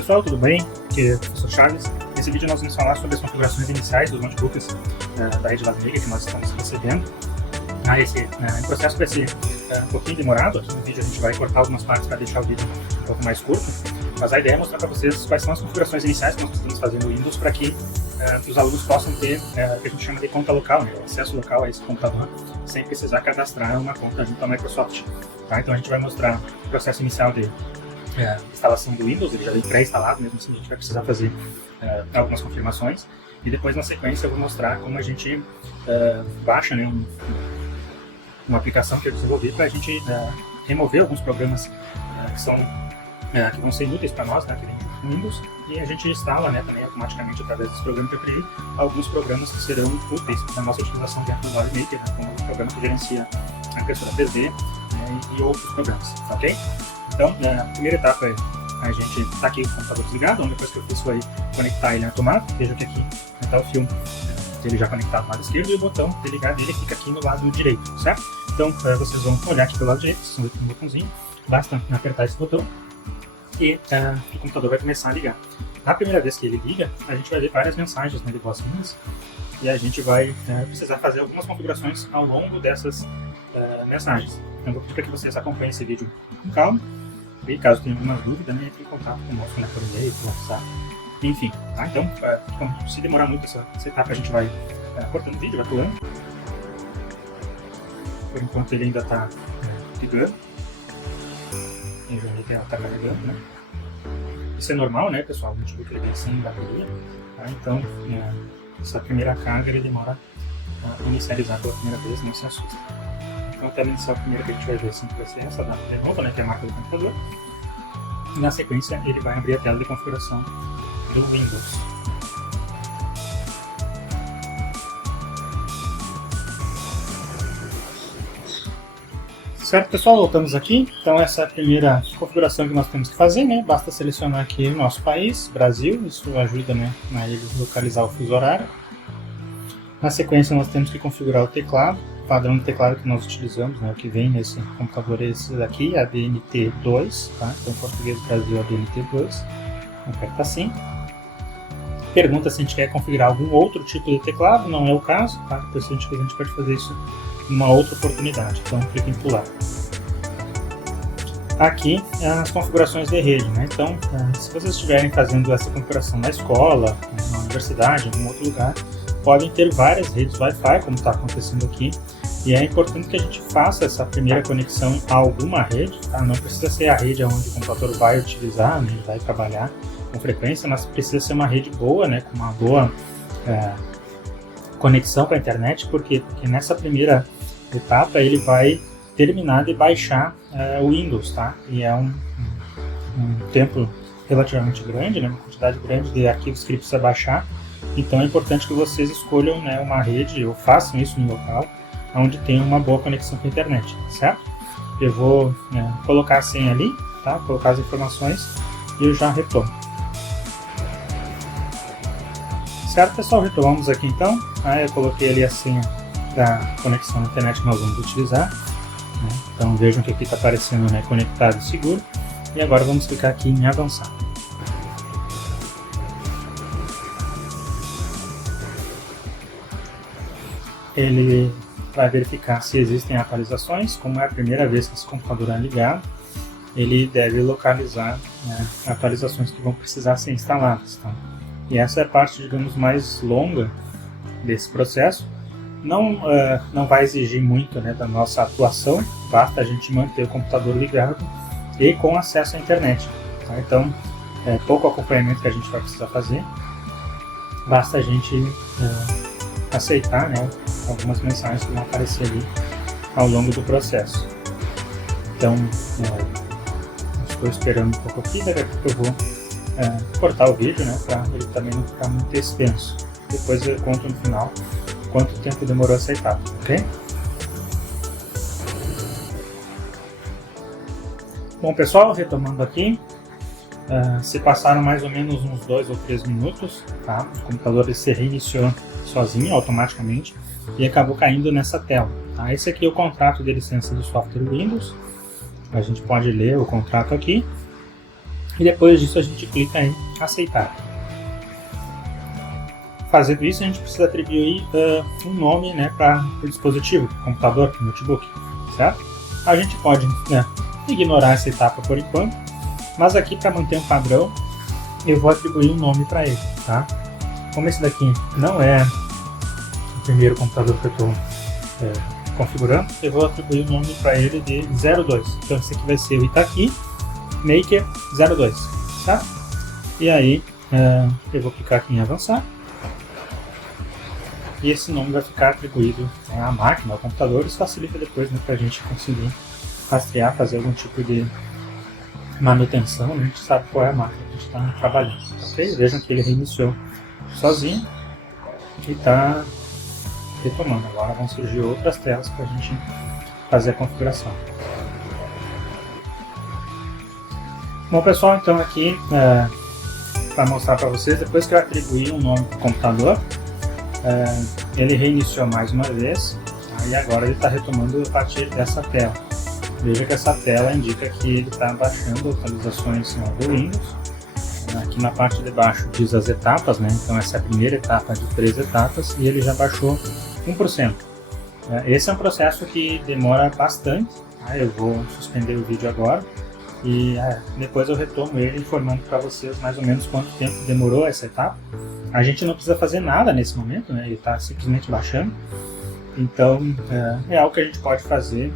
pessoal, tudo bem? Aqui é o professor Chaves. Nesse vídeo nós vamos falar sobre as configurações iniciais dos notebooks da rede Latemiga que nós estamos recebendo. Esse processo vai ser um pouquinho demorado. Aqui no vídeo a gente vai cortar algumas partes para deixar o vídeo um pouco mais curto, mas a ideia é mostrar para vocês quais são as configurações iniciais que nós precisamos fazer no Windows para que os alunos possam ter o que a gente chama de conta local, né, o acesso local a esse computador, sem precisar cadastrar uma conta junto à Microsoft. Tá? Então a gente vai mostrar o processo inicial de instalação do Windows, ele já vem pré-instalado, mesmo assim a gente vai precisar fazer algumas confirmações, e depois na sequência eu vou mostrar como a gente baixa, né, uma aplicação que eu desenvolvi para a gente remover alguns programas que vão ser inúteis para nós, né, que vem no Windows, e a gente instala, né, também automaticamente através desse programa que eu criei alguns programas que serão úteis na nossa utilização dentro do LiveMaker, né, como o programa que gerencia a impressora 3D, né, e outros programas, ok? Então, a primeira etapa é a gente tá aqui com o computador desligado, depois que eu fiz foi conectar ele na tomada. Veja que aqui está o fio dele já conectado no lado esquerdo e o botão de ligar dele fica aqui no lado direito, certo? Então, vocês vão olhar aqui pelo lado direito, vocês vão ver que tem um botãozinho, basta apertar esse botão e o computador vai começar a ligar. Na primeira vez que ele liga, a gente vai ver várias mensagens, né, de boas-vindas, e a gente vai precisar fazer algumas configurações ao longo dessas mensagens. Então, vou pedir para que vocês acompanhem esse vídeo com calma. E caso tenha alguma dúvida, né, entre em contato conosco, né, por e-mail, por WhatsApp, enfim. Tá? Então, se demorar muito essa etapa, a gente vai cortando o vídeo, vai pulando. Por enquanto ele ainda está ligando. Eu já vi que ela está carregando, né? Isso é normal, né, pessoal? O notebook ele vem sem bateria. Tá? Então, essa primeira carga ele demora a inicializar pela primeira vez, não se assusta. Então, até iniciar a primeira que a gente vai ver sempre vai ser essa da pergunta, né, que é a marca do computador. E na sequência ele vai abrir a tela de configuração do Windows. Certo, pessoal, voltamos aqui. Então essa é a primeira configuração que nós temos que fazer, né? Basta selecionar aqui o nosso país, Brasil, isso ajuda, né, a ele localizar o fuso horário. Na sequência nós temos que configurar o teclado, o padrão de teclado que nós utilizamos, né, o que vem nesse computador é esse daqui, ADNT2, tá? Então em português do Brasil ADNT2, aperta assim. Pergunta se a gente quer configurar algum outro tipo de teclado, não é o caso, tá? Depois se a gente quiser a gente pode fazer isso numa outra oportunidade, então clique em pular. Aqui as configurações de rede, né? Então se vocês estiverem fazendo essa configuração na escola, na universidade, em algum outro lugar, podem ter várias redes Wi-Fi, como está acontecendo aqui, e é importante que a gente faça essa primeira conexão a alguma rede, tá? Não precisa ser a rede onde o computador vai utilizar, né? Ele vai trabalhar com frequência, mas precisa ser uma rede boa, né? Com uma boa conexão com a internet, porque nessa primeira etapa ele vai terminar de baixar o Windows, tá? E é um tempo relativamente grande, né? Uma quantidade grande de arquivos que ele precisa baixar. Então é importante que vocês escolham, né, uma rede, ou façam isso no local onde tem uma boa conexão com a internet, certo? Eu vou colocar a senha ali, tá? Colocar as informações e eu já retomo. Certo, pessoal? Retomamos aqui então. Eu coloquei ali a senha da conexão na internet que nós vamos utilizar, né? Então vejam que aqui está aparecendo, né, conectado e seguro. E agora vamos clicar aqui em avançar. Ele vai verificar se existem atualizações. Como é a primeira vez que esse computador é ligado, ele deve localizar, né, atualizações que vão precisar ser instaladas, tá? E essa é a parte, digamos, mais longa desse processo. Não vai exigir muito, né, da nossa atuação, basta a gente manter o computador ligado e com acesso à internet, tá? Então é pouco acompanhamento que a gente vai precisar fazer, basta a gente aceitar, né, algumas mensagens que vão aparecer ali ao longo do processo. Então estou esperando um pouco aqui, daqui a pouco eu vou cortar o vídeo, né, para ele também não ficar muito extenso. Depois eu conto no final quanto tempo demorou essa etapa, ok? Bom, pessoal, retomando aqui, se passaram mais ou menos uns 2 ou 3 minutos, tá? O computador se reiniciou sozinho, automaticamente, e acabou caindo nessa tela, tá? Esse aqui é o contrato de licença do software Windows. A gente pode ler o contrato aqui. E depois disso a gente clica em aceitar. Fazendo isso, a gente precisa atribuir um nome, né, para o dispositivo, computador, notebook, certo? A gente pode, né, ignorar essa etapa por enquanto, mas aqui, para manter um padrão, eu vou atribuir um nome para ele, tá? Como esse daqui não é o primeiro computador que eu estou configurando, eu vou atribuir o nome para ele de 02. Então esse aqui vai ser o Itaqui Maker 02, tá? E aí eu vou clicar aqui em avançar. E esse nome vai ficar atribuído à máquina, ao computador. Isso facilita depois, né, para a gente conseguir rastrear, fazer algum tipo de manutenção, né? A gente sabe qual é a máquina que a gente está trabalhando. Ok? Vejam que ele reiniciou sozinho e está retomando. Agora vão surgir outras telas para a gente fazer a configuração. Bom pessoal, então aqui para mostrar para vocês, depois que eu atribuí um nome para o computador, ele reiniciou mais uma vez, tá? E agora ele está retomando a partir dessa tela. Veja que essa tela indica que ele está baixando atualizações do Windows. Aqui na parte de baixo diz as etapas, né? Então essa é a primeira etapa de 3 etapas e ele já baixou 1%. Esse é um processo que demora bastante, tá? Eu vou suspender o vídeo agora e depois eu retomo ele informando para vocês mais ou menos quanto tempo demorou essa etapa. A gente não precisa fazer nada nesse momento, né? Ele está simplesmente baixando. Então é algo que a gente pode fazer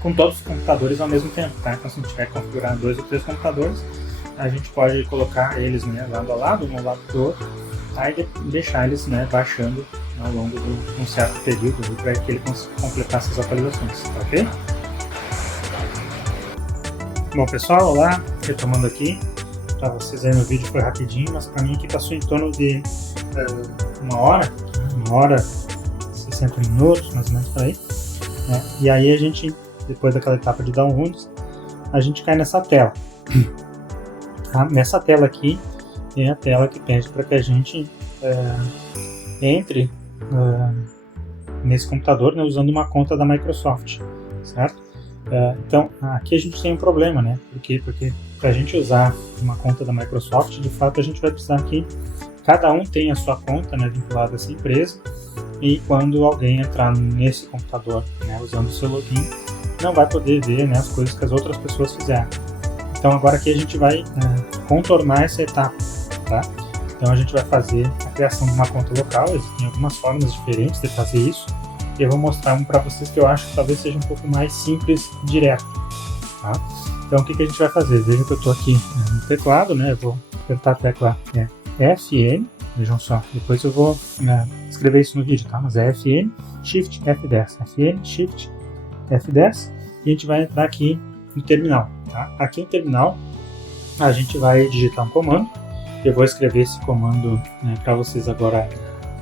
com todos os computadores ao mesmo tempo, tá? Então se a gente tiver configurado 2 ou 3 computadores, a gente pode colocar eles, né, lado a lado, um ao lado do outro, tá? E deixar eles, né, baixando ao longo de um certo período para que ele consiga completar essas atualizações, tá ok? Bom pessoal, olá, retomando aqui, para vocês aí no vídeo foi rapidinho, mas para mim aqui passou em torno de uma hora e 60 minutos, mais ou menos por aí, né? E aí a gente, depois daquela etapa de downloads, a gente cai nessa tela. Tá? Nessa tela aqui é a tela que pede para que a gente entre nesse computador, né, usando uma conta da Microsoft, certo? Então aqui a gente tem um problema, né? Porque para a gente usar uma conta da Microsoft, de fato a gente vai precisar que cada um tenha a sua conta, né, vinculada a essa empresa, e quando alguém entrar nesse computador, né, usando o seu login, não vai poder ver, né, as coisas que as outras pessoas fizeram. Então agora aqui a gente vai contornar essa etapa, tá? Então a gente vai fazer a criação de uma conta local. Existem algumas formas diferentes de fazer isso. E eu vou mostrar um para vocês que eu acho que talvez seja um pouco mais simples e direto, tá? Então o que a gente vai fazer? Veja que eu estou aqui no teclado, né? Eu vou apertar a tecla FN, vejam só. Depois eu vou escrever isso no vídeo, tá? Mas é FN Shift F10, FN Shift F10, e a gente vai entrar aqui no terminal, tá? Aqui no terminal a gente vai digitar um comando. Eu vou escrever esse comando, né, para vocês agora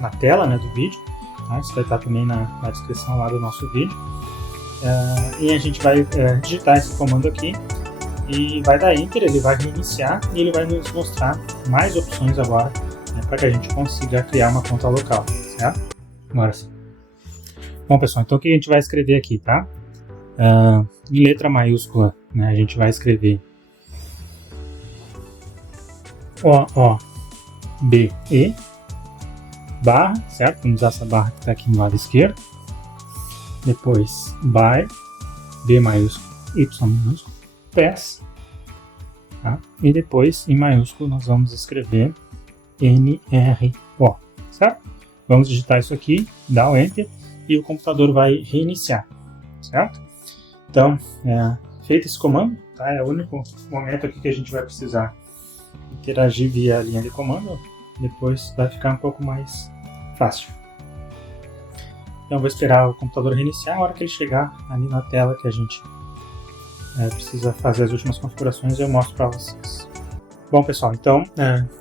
na tela, né, do vídeo, tá? Isso vai estar também na descrição lá do nosso vídeo. E a gente vai digitar esse comando aqui e vai dar Enter, ele vai reiniciar e ele vai nos mostrar mais opções agora, né, para que a gente consiga criar uma conta local, certo? Agora sim. Bom pessoal, então o que a gente vai escrever aqui, tá? Em letra maiúscula, né, a gente vai escrever OOBE barra, certo? Vamos usar essa barra que está aqui no lado esquerdo. Depois by, B maiúsculo, Y minúsculo, PES, tá? E depois em maiúsculo nós vamos escrever NRO, certo? Vamos digitar isso aqui, dar o Enter e o computador vai reiniciar, certo? Então, feito esse comando, tá? É o único momento aqui que a gente vai precisar interagir via a linha de comando. Depois vai ficar um pouco mais fácil. Então, vou esperar o computador reiniciar. A hora que ele chegar ali na tela que a gente precisa fazer as últimas configurações, eu mostro para vocês. Bom, pessoal, então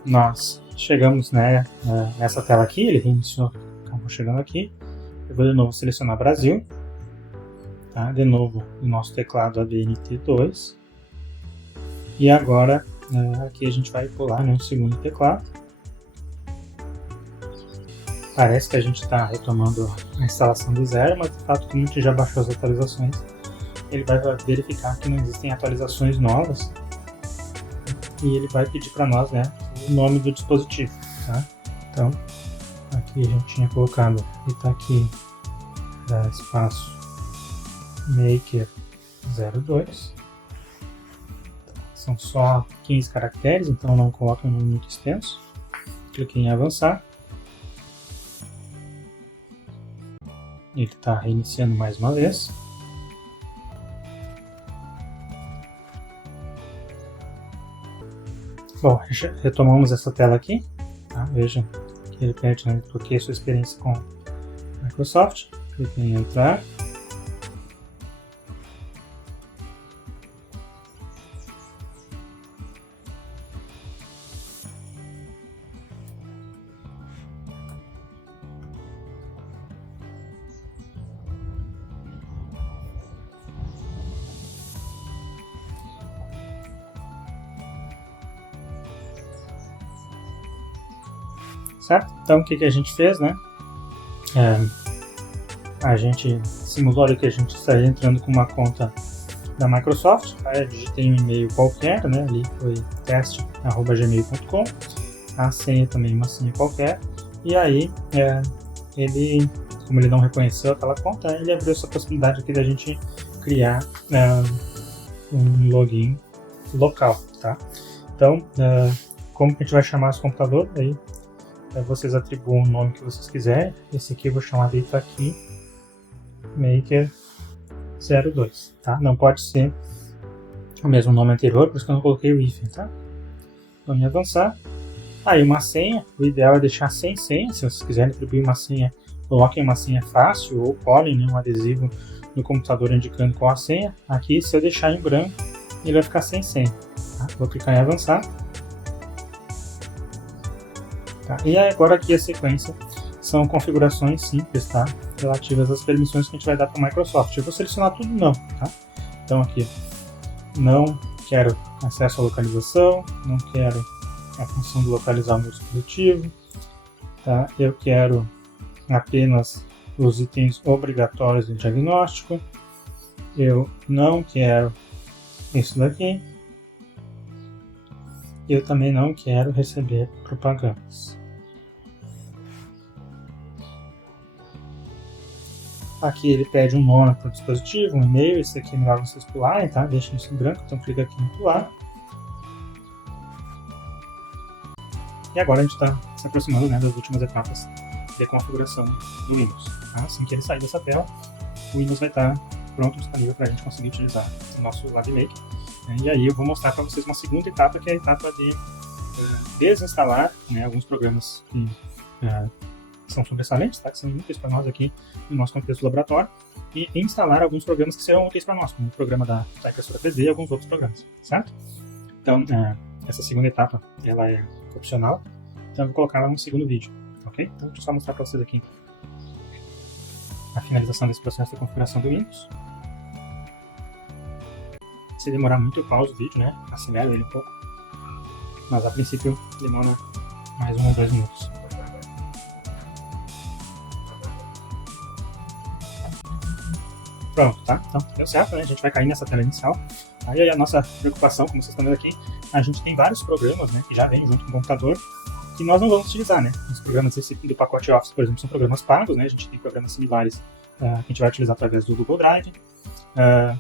nós chegamos, né, nessa tela aqui. Ele reiniciou, acabou chegando aqui. Eu vou de novo selecionar Brasil. Tá? De novo o nosso teclado ABNT2 e agora aqui a gente vai pular no segundo teclado. Parece que a gente está retomando a instalação do zero, mas de fato como a gente já baixou as atualizações, ele vai verificar que não existem atualizações novas e ele vai pedir para nós, né, o nome do dispositivo, tá? Então, aqui a gente tinha colocado, e está aqui, espaço maker 02. São só 15 caracteres, então não coloque um nome muito extenso. Cliquei em avançar. Ele está reiniciando mais uma vez. Bom, retomamos essa tela aqui. Tá? Veja que ele pede, né, bloqueie a sua experiência com Microsoft. Clique em entrar. Certo? Então, o que a gente fez, né? A gente simulou ali que a gente estaria entrando com uma conta da Microsoft. Aí eu digitei um e-mail qualquer, né? Ali foi teste@gmail.com. A senha também, uma senha qualquer. E aí, ele, como ele não reconheceu aquela conta, ele abriu essa possibilidade aqui da gente criar um login local, tá? Então, como que a gente vai chamar esse computador? Aí, vocês atribuam o nome que vocês quiserem. Esse aqui eu vou chamar de aqui Maker 02, tá? Não pode ser o mesmo nome anterior, por isso que eu não coloquei o hífen, tá? Então, em avançar. Aí, uma senha, o ideal é deixar sem senha. Se vocês quiserem atribuir uma senha, coloquem uma senha fácil ou colhem, né, um adesivo no computador indicando qual a senha. Aqui, se eu deixar em branco, ele vai ficar sem senha. Tá? Vou clicar em avançar. Tá? E agora aqui a sequência são configurações simples, tá? Relativas às permissões que a gente vai dar para o Microsoft. Eu vou selecionar tudo não, tá? Então aqui, não quero acesso à localização, não quero a função de localizar o meu dispositivo, tá? Eu quero apenas os itens obrigatórios de diagnóstico, eu não quero isso daqui, eu também não quero receber propagandas. Aqui ele pede um nome para o dispositivo, um e-mail, esse aqui é melhor vocês pularem, tá? Deixem isso em branco, então clica aqui em pular. E agora a gente está se aproximando, né, das últimas etapas de configuração do Windows. Tá? Assim que ele sair dessa tela, o Windows vai estar pronto, disponível para a gente conseguir utilizar o nosso LabMaker. E aí eu vou mostrar para vocês uma segunda etapa, que é a etapa de desinstalar, né, alguns programas que são sobressalentes, tá? Que são úteis para nós aqui no nosso contexto do laboratório, e instalar alguns programas que serão úteis para nós, como o programa da Impressora 3D e alguns outros programas, certo? Então, essa segunda etapa, ela é opcional, então eu vou colocar ela no segundo vídeo, ok? Então, deixa eu só mostrar para vocês aqui a finalização desse processo de configuração do Windows. Se demorar muito, eu pauso o vídeo, né? Acelero ele um pouco, mas a princípio demora mais 1 ou 2 minutos. Pronto, tá? Então, deu certo, né? A gente vai cair nessa tela inicial. Aí a nossa preocupação, como vocês estão vendo aqui, a gente tem vários programas, né, que já vêm junto com o computador, que nós não vamos utilizar, né? Os programas do pacote Office, por exemplo, são programas pagos, né? A gente tem programas similares que a gente vai utilizar através do Google Drive.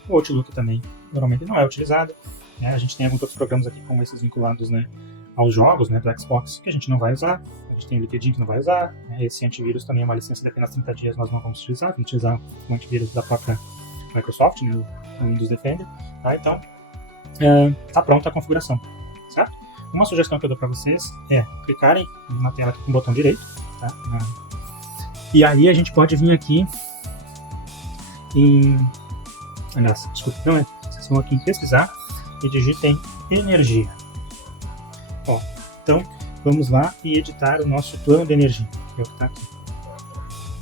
O Outlook também normalmente não é utilizado. Né? A gente tem alguns outros programas aqui, como esses vinculados, né, aos jogos, né, do Xbox, que a gente não vai usar. A gente tem o LinkedIn que não vai usar. Né? Esse antivírus também é uma licença de apenas 30 dias, nós não vamos utilizar. Vamos utilizar o antivírus da própria Microsoft, né, o Windows Defender. Tá? Então, está pronta a configuração, certo? Uma sugestão que eu dou para vocês é clicarem na tela aqui com o botão direito, tá? E aí a gente pode vir aqui em... Aliás, desculpa, não é? Vocês vão aqui em pesquisar e digitem energia. Ó, então, vamos lá e editar o nosso plano de energia, que é o que está aqui,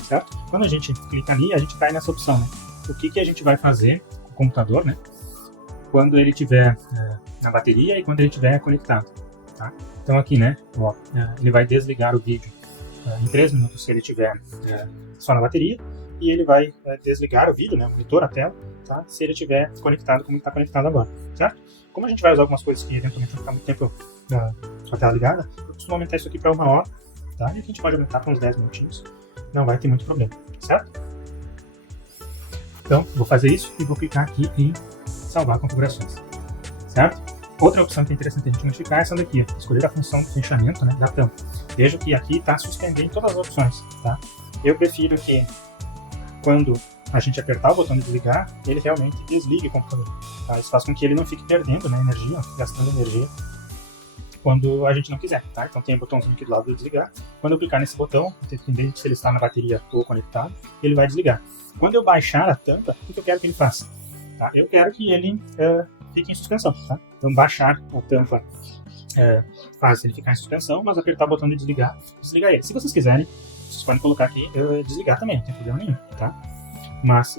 certo? Quando a gente clica ali, a gente cai nessa opção, né? O que a gente vai fazer com o computador, né? Quando ele estiver na bateria e quando ele estiver conectado, tá? Então aqui, né, ó, ele vai desligar o vídeo em 3 minutos se ele estiver só na bateria, e ele vai desligar o vídeo, né, o monitor, a tela, tá? Se ele estiver conectado como está conectado agora, certo? Como a gente vai usar algumas coisas que eventualmente vão ficar muito tempo com a tela ligada, eu costumo aumentar isso aqui para 1 hora, tá? E aqui a gente pode aumentar para uns 10 minutinhos, não vai ter muito problema, certo? Então, vou fazer isso e vou clicar aqui em salvar configurações, certo? Outra opção que é interessante a gente modificar é essa daqui, escolher a função de fechamento, né, da tampa. Veja que aqui está suspendendo todas as opções, tá? Eu prefiro que quando a gente apertar o botão de desligar, ele realmente desligue o computador. Tá? Isso faz com que ele não fique perdendo, né, energia, gastando energia, quando a gente não quiser. Tá? Então tem o botãozinho aqui do lado de desligar. Quando eu clicar nesse botão, independente se ele está na bateria ou conectado, ele vai desligar. Quando eu baixar a tampa, o que eu quero que ele faça? Tá? Eu quero que ele fique em suspensão. Tá? Então baixar a tampa faz ele ficar em suspensão, mas apertar o botão de desligar, desligar ele. Se vocês quiserem, vocês podem colocar aqui desligar também, não tem problema nenhum, tá? Mas,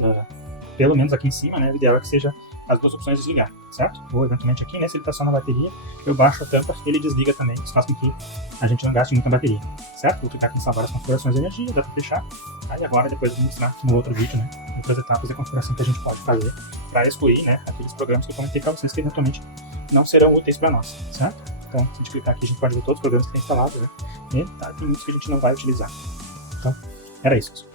pelo menos aqui em cima, né, o ideal é que seja as duas opções desligar, certo? Ou eventualmente aqui, né, se ele está só na bateria, eu baixo a tampa, ele desliga também, isso faz com que a gente não gaste muita bateria, certo? Vou clicar aqui em salvar as configurações de energia, dá para fechar. Aí agora, depois eu vou mostrar no outro vídeo, né, outras etapas de configuração que a gente pode fazer para excluir, né, aqueles programas que eu comentei para vocês que eventualmente não serão úteis para nós, certo? Então, se a gente clicar aqui, a gente pode ver todos os programas que tem instalado, né? E tem muitos que a gente não vai utilizar. Então, era isso, pessoal.